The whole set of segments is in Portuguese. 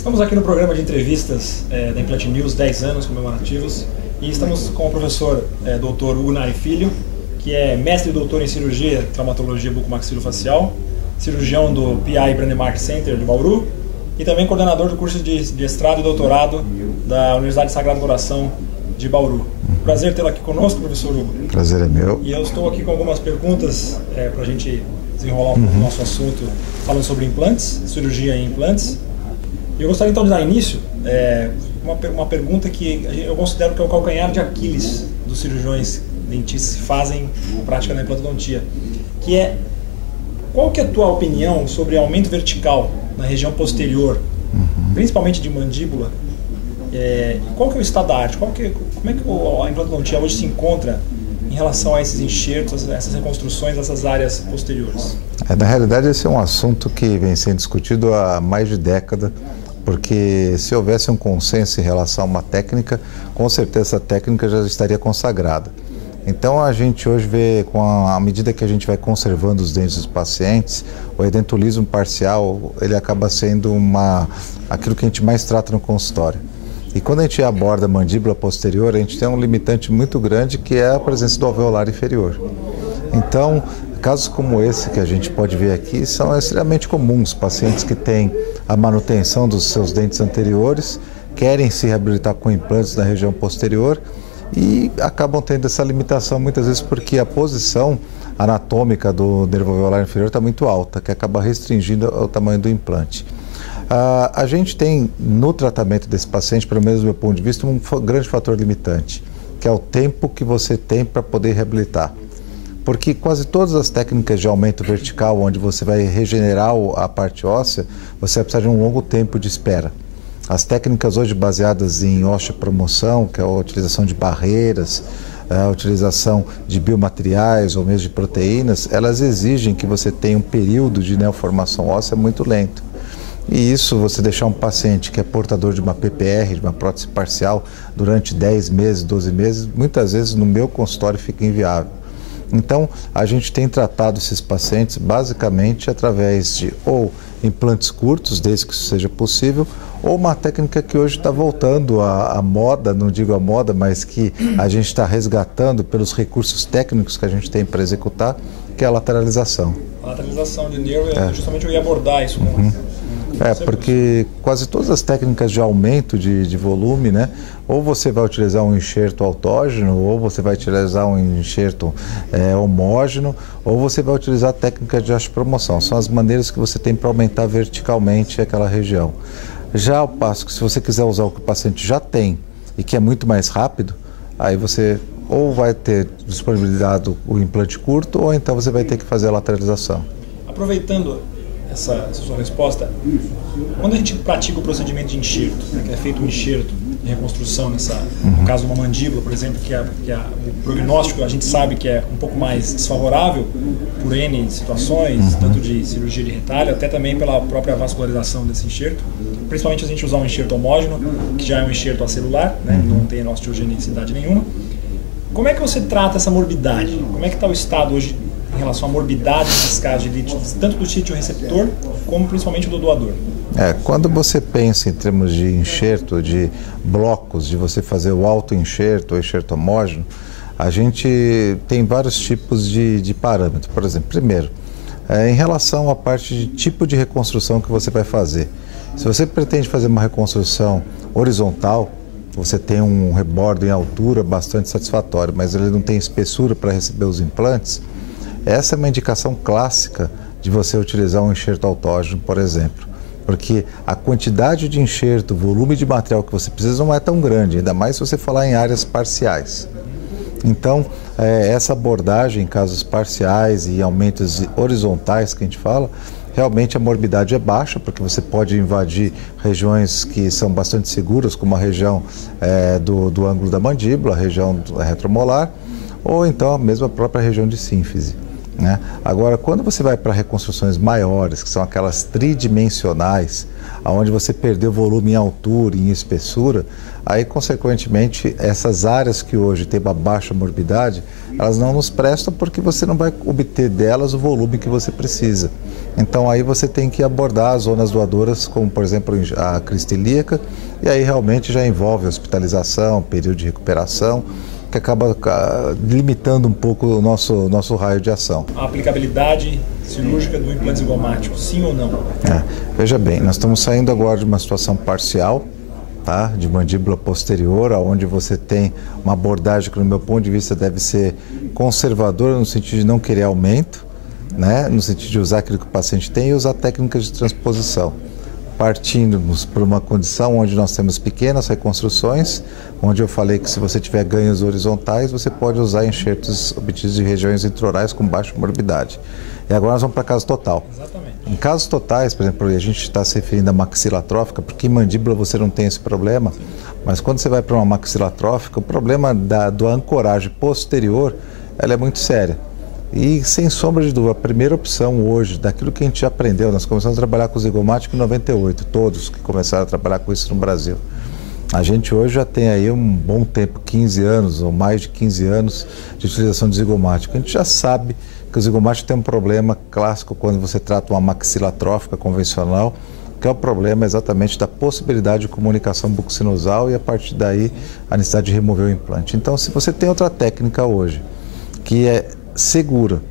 Estamos aqui no programa de entrevistas da Implant News 10 anos comemorativos e estamos com o professor Dr. Hugo Nari Filho, que é mestre e doutor em cirurgia, traumatologia bucomaxilofacial, cirurgião do PI Brandmark Center de Bauru e também coordenador do curso de mestrado e doutorado da Universidade Sagrado Coração de Bauru. Prazer tê-lo aqui conosco, professor Hugo. Prazer é meu. E eu estou aqui com algumas perguntas para a gente desenrolar um pouco o nosso assunto, falando sobre implantes, cirurgia em implantes. E eu gostaria então de dar início uma pergunta que eu considero que é o calcanhar de Aquiles dos cirurgiões dentistas que fazem a prática da implantodontia, que é: qual que é a tua opinião sobre aumento vertical na região posterior, principalmente de mandíbula? Qual que é o estado da arte? Como é que a implantodontia hoje se encontra em relação a esses enxertos, essas reconstruções, essas áreas posteriores? Na realidade, esse é um assunto que vem sendo discutido há mais de década, porque se houvesse um consenso em relação a uma técnica, com certeza essa técnica já estaria consagrada. Então a gente hoje vê, à medida que a gente vai conservando os dentes dos pacientes, o edentulismo parcial ele acaba sendo aquilo que a gente mais trata no consultório. E quando a gente aborda a mandíbula posterior, a gente tem um limitante muito grande, que é a presença do alveolar inferior. Então, casos como esse que a gente pode ver aqui são extremamente comuns. Pacientes que têm a manutenção dos seus dentes anteriores, querem se reabilitar com implantes na região posterior e acabam tendo essa limitação muitas vezes porque a posição anatômica do nervo alveolar inferior está muito alta, que acaba restringindo o tamanho do implante. A gente tem no tratamento desse paciente, pelo menos do meu ponto de vista, um grande fator limitante, que é o tempo que você tem para poder reabilitar. Porque quase todas as técnicas de aumento vertical, onde você vai regenerar a parte óssea, você vai precisar de um longo tempo de espera. As técnicas hoje baseadas em osteopromoção, que é a utilização de barreiras, a utilização de biomateriais ou mesmo de proteínas, elas exigem que você tenha um período de neoformação óssea muito lento. E isso, você deixar um paciente que é portador de uma PPR, de uma prótese parcial, durante 10 meses, 12 meses, muitas vezes no meu consultório fica inviável. Então, a gente tem tratado esses pacientes basicamente através de ou implantes curtos, desde que isso seja possível, ou uma técnica que hoje está voltando à moda, não digo a moda, mas que a gente está resgatando pelos recursos técnicos que a gente tem para executar, que é a lateralização. A lateralização de nervo, justamente eu ia abordar isso. Porque quase todas as técnicas de aumento de volume, né? Ou você vai utilizar um enxerto autógeno, ou você vai utilizar um enxerto homógeno, ou você vai utilizar a técnica de osteopromoção. São as maneiras que você tem para aumentar verticalmente aquela região. Já ao passo que se você quiser usar o que o paciente já tem e que é muito mais rápido, aí você ou vai ter disponibilizado o implante curto, ou então você vai ter que fazer a lateralização. Aproveitando essa sua resposta, quando a gente pratica o procedimento de enxerto, que é feito um enxerto de reconstrução, no caso de uma mandíbula, por exemplo, que o prognóstico a gente sabe que é um pouco mais desfavorável por N situações, tanto de cirurgia de retalho, até também pela própria vascularização desse enxerto, principalmente a gente usar um enxerto homógeno, que já é um enxerto acelular, né, não tem osteogenicidade nenhuma. Como é que você trata essa morbidade? Como é que está o estado hoje em relação à morbidade desses casos de lítio, tanto do sítio receptor como principalmente do doador? Quando você pensa em termos de enxerto, de blocos, de você fazer o auto-enxerto, o enxerto homógeno, a gente tem vários tipos de parâmetros. Por exemplo, primeiro, em relação à parte de tipo de reconstrução que você vai fazer. Se você pretende fazer uma reconstrução horizontal, você tem um rebordo em altura bastante satisfatório, mas ele não tem espessura para receber os implantes, essa é uma indicação clássica de você utilizar um enxerto autógeno, por exemplo, porque a quantidade de enxerto, volume de material que você precisa não é tão grande, ainda mais se você falar em áreas parciais. Então, essa abordagem em casos parciais e aumentos horizontais que a gente fala, realmente a morbidade é baixa, porque você pode invadir regiões que são bastante seguras, como a região do ângulo da mandíbula, a região retromolar, ou então a mesma própria região de sínfise. Né? Agora, quando você vai para reconstruções maiores, que são aquelas tridimensionais, onde você perdeu volume em altura e em espessura, aí, consequentemente, essas áreas que hoje têm uma baixa morbidade, elas não nos prestam porque você não vai obter delas o volume que você precisa. Então aí você tem que abordar as zonas doadoras, como por exemplo a crista ilíaca, e aí realmente já envolve hospitalização, período de recuperação, que acaba limitando um pouco o nosso raio de ação. A aplicabilidade cirúrgica do implante zigomático, sim ou não? Veja bem, nós estamos saindo agora de uma situação parcial, tá? De mandíbula posterior, onde você tem uma abordagem que, no meu ponto de vista, deve ser conservadora no sentido de não querer aumento, né? No sentido de usar aquilo que o paciente tem e usar técnicas de transposição. Partimos por uma condição onde nós temos pequenas reconstruções, onde eu falei que se você tiver ganhos horizontais, você pode usar enxertos obtidos de regiões intraorais com baixa morbidade. E agora nós vamos para caso total. Exatamente. Em casos totais, por exemplo, a gente está se referindo à maxilatrófica, porque em mandíbula você não tem esse problema, mas quando você vai para uma maxilatrófica, o problema da ancoragem posterior, ela é muito séria. E, sem sombra de dúvida, a primeira opção hoje, daquilo que a gente já aprendeu, nós começamos a trabalhar com o zigomático em 98, todos que começaram a trabalhar com isso no Brasil. A gente hoje já tem aí um bom tempo, 15 anos ou mais de 15 anos de utilização de zigomático. A gente já sabe que o zigomático tem um problema clássico quando você trata uma maxilatrófica convencional, que é o problema exatamente da possibilidade de comunicação buccinusal e, a partir daí, a necessidade de remover o implante. Então, se você tem outra técnica hoje, que é segura.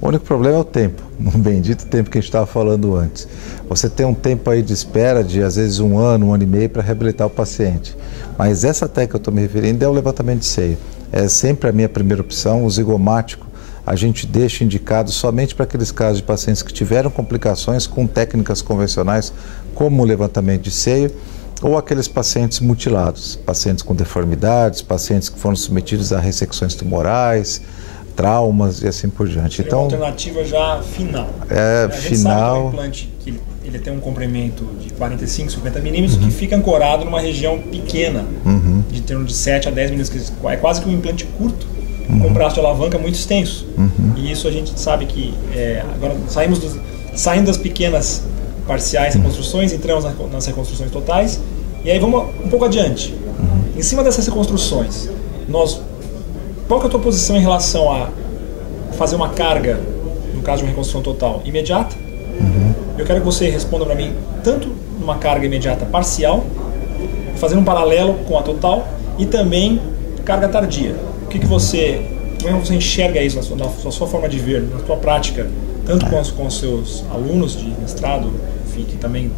O único problema é o tempo, o bendito tempo que a gente estava falando antes. Você tem um tempo aí de espera de, às vezes, 1 ano, 1 ano e meio para reabilitar o paciente. Mas essa técnica que eu estou me referindo é o levantamento de seio. É sempre a minha primeira opção. O zigomático a gente deixa indicado somente para aqueles casos de pacientes que tiveram complicações com técnicas convencionais, como o levantamento de seio, ou aqueles pacientes mutilados, pacientes com deformidades, pacientes que foram submetidos a ressecções tumorais, traumas e assim por diante. Então, uma alternativa já final. A gente sabe que o implante ele tem um comprimento de 45, 50 milímetros que fica ancorado numa região pequena, de termos de 7 a 10 milímetros, que é quase que um implante curto, com um braço de alavanca muito extenso. E isso a gente sabe que agora saindo das pequenas parciais reconstruções, entramos nas reconstruções totais, e aí vamos um pouco adiante. Em cima dessas reconstruções, qual que é a tua posição em relação a fazer uma carga, no caso de uma reconstrução total, imediata? Eu quero que você responda para mim tanto numa carga imediata parcial, fazendo um paralelo com a total, e também carga tardia. Como você enxerga isso na sua forma de ver, na sua prática, tanto com os seus alunos de mestrado, enfim, que também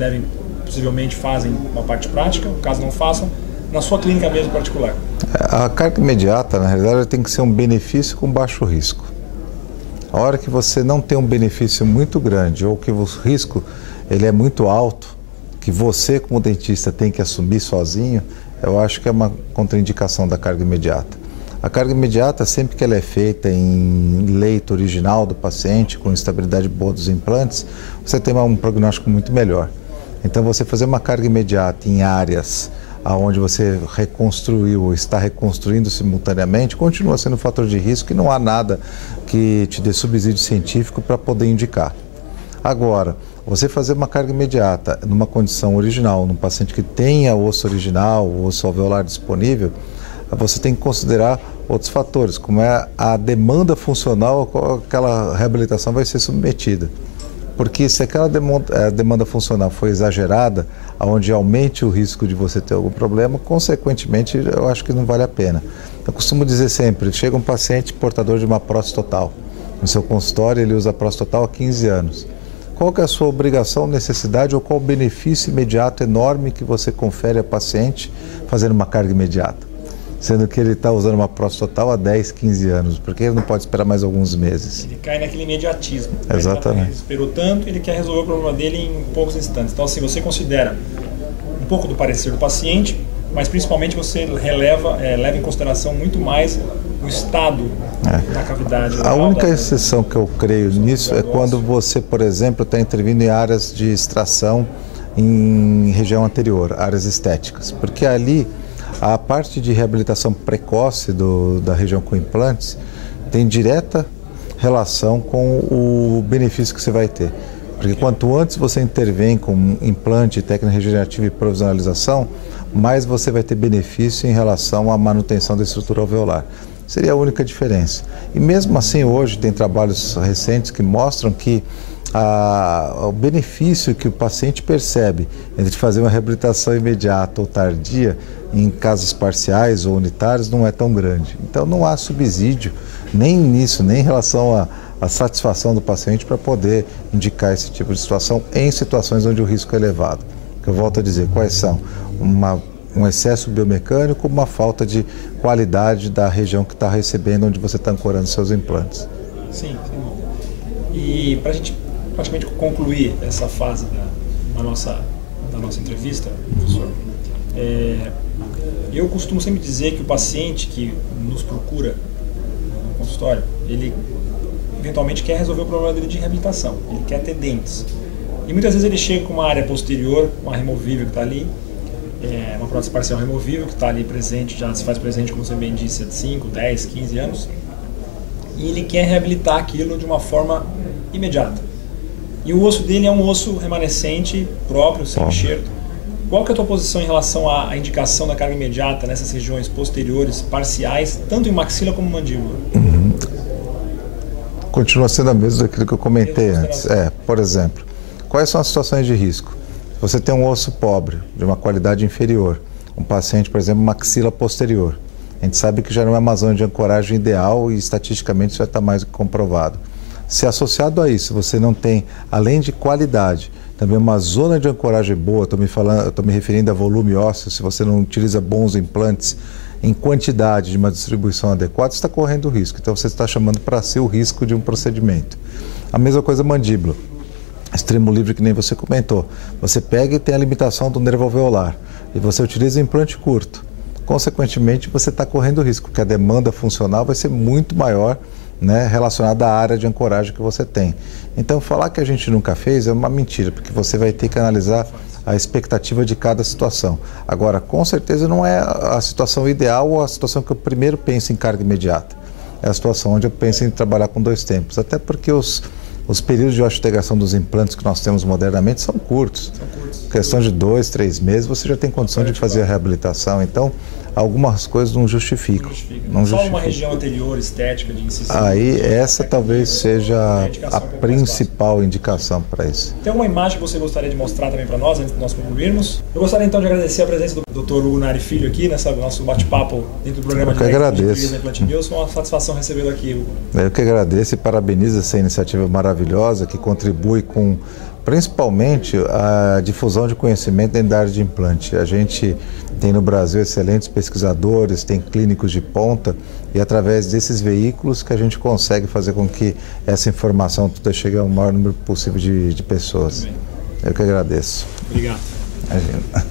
possivelmente fazem uma parte prática, caso não façam, na sua clínica mesmo particular? A carga imediata, na realidade, tem que ser um benefício com baixo risco. A hora que você não tem um benefício muito grande ou que o risco ele é muito alto, que você como dentista tem que assumir sozinho, eu acho que é uma contraindicação da carga imediata. A carga imediata, sempre que ela é feita em leito original do paciente, com estabilidade boa dos implantes, você tem um prognóstico muito melhor. Então, você fazer uma carga imediata em áreas onde você reconstruiu ou está reconstruindo simultaneamente, continua sendo um fator de risco e não há nada que te dê subsídio científico para poder indicar. Agora, você fazer uma carga imediata numa condição original, num paciente que tenha osso original, o osso alveolar disponível, você tem que considerar outros fatores, como é a demanda funcional a qual aquela reabilitação vai ser submetida. Porque se aquela demanda funcional for exagerada, onde aumente o risco de você ter algum problema, consequentemente eu acho que não vale a pena. Eu costumo dizer sempre, chega um paciente portador de uma prótese total. No seu consultório ele usa a prótese total há 15 anos. Qual que é a sua obrigação, necessidade ou qual o benefício imediato enorme que você confere ao paciente fazendo uma carga imediata? Sendo que ele está usando uma prótese total há 10, 15 anos, porque ele não pode esperar mais alguns meses. Ele cai naquele imediatismo. Exatamente. Ele esperou tanto, ele quer resolver o problema dele em poucos instantes. Então, assim, você considera um pouco do parecer do paciente, mas principalmente você leva em consideração muito mais o estado da cavidade. A única exceção que eu creio nisso é quando você, por exemplo, está intervindo em áreas de extração em região anterior, áreas estéticas, porque ali a parte de reabilitação precoce da região com implantes tem direta relação com o benefício que você vai ter. Porque quanto antes você intervém com implante, técnica regenerativa e provisionalização, mais você vai ter benefício em relação à manutenção da estrutura alveolar. Seria a única diferença. E mesmo assim, hoje tem trabalhos recentes que mostram que o benefício que o paciente percebe entre fazer uma reabilitação imediata ou tardia em casos parciais ou unitários não é tão grande. Então não há subsídio nem nisso, nem em relação à satisfação do paciente para poder indicar esse tipo de situação em situações onde o risco é elevado. Eu volto a dizer, quais são? Um excesso biomecânico, uma falta de qualidade da região que está recebendo, onde você está ancorando seus implantes. Sim, sem dúvida. E para a gente praticamente concluir essa fase da nossa entrevista, professor, eu costumo sempre dizer que o paciente que nos procura no consultório, ele eventualmente quer resolver o problema dele de reabilitação, ele quer ter dentes. E muitas vezes ele chega com uma área posterior, uma removível que está ali, uma prótese parcial removível que está ali presente, já se faz presente, como você bem disse, há 5, 10, 15 anos, e ele quer reabilitar aquilo de uma forma imediata. E o osso dele é um osso remanescente, próprio, sem enxerto. Qual que é a tua posição em relação à indicação da carga imediata nessas regiões posteriores, parciais, tanto em maxila como mandíbula? Continua sendo a mesma daquilo que eu comentei antes. Por exemplo, quais são as situações de risco? Se você tem um osso pobre, de uma qualidade inferior, um paciente, por exemplo, maxila posterior, a gente sabe que já não é uma zona de ancoragem ideal e estatisticamente isso já está mais do que comprovado. Se associado a isso você não tem, além de qualidade, também uma zona de ancoragem boa, estou me referindo a volume ósseo, se você não utiliza bons implantes em quantidade de uma distribuição adequada, você está correndo risco. Então você está chamando para si o risco de um procedimento. A mesma coisa mandíbula. Extremo livre, que nem você comentou. Você pega e tem a limitação do nervo alveolar e você utiliza implante curto. Consequentemente, você está correndo risco, porque a demanda funcional vai ser muito maior, né, relacionada à área de ancoragem que você tem. Então, falar que a gente nunca fez é uma mentira, porque você vai ter que analisar a expectativa de cada situação. Agora, com certeza não é a situação ideal ou a situação que eu primeiro penso em carga imediata. É a situação onde eu penso em trabalhar com 2 tempos, até porque os períodos de osteointegração dos implantes que nós temos modernamente são curtos. Questão de 2, 3 meses, você já tem condição de fazer a reabilitação. Então, algumas coisas não justificam. Só uma região anterior, estética, de incisão. Aí, essa talvez seja a principal indicação para isso. Tem alguma imagem que você gostaria de mostrar também para nós, antes de nós concluirmos? Eu gostaria então de agradecer a presença do Dr. Hugo Nari Filho aqui, nesse nosso bate-papo dentro do programa de agradeço. Implant News. Foi uma satisfação recebê-lo aqui, Hugo. Eu que agradeço e parabenizo essa iniciativa maravilhosa que contribui com, principalmente, a difusão de conhecimento dentro da área de implante. A gente tem no Brasil excelentes pesquisadores, tem clínicos de ponta e através desses veículos que a gente consegue fazer com que essa informação toda chegue ao maior número possível de pessoas. Eu que agradeço. Obrigado. Imagina.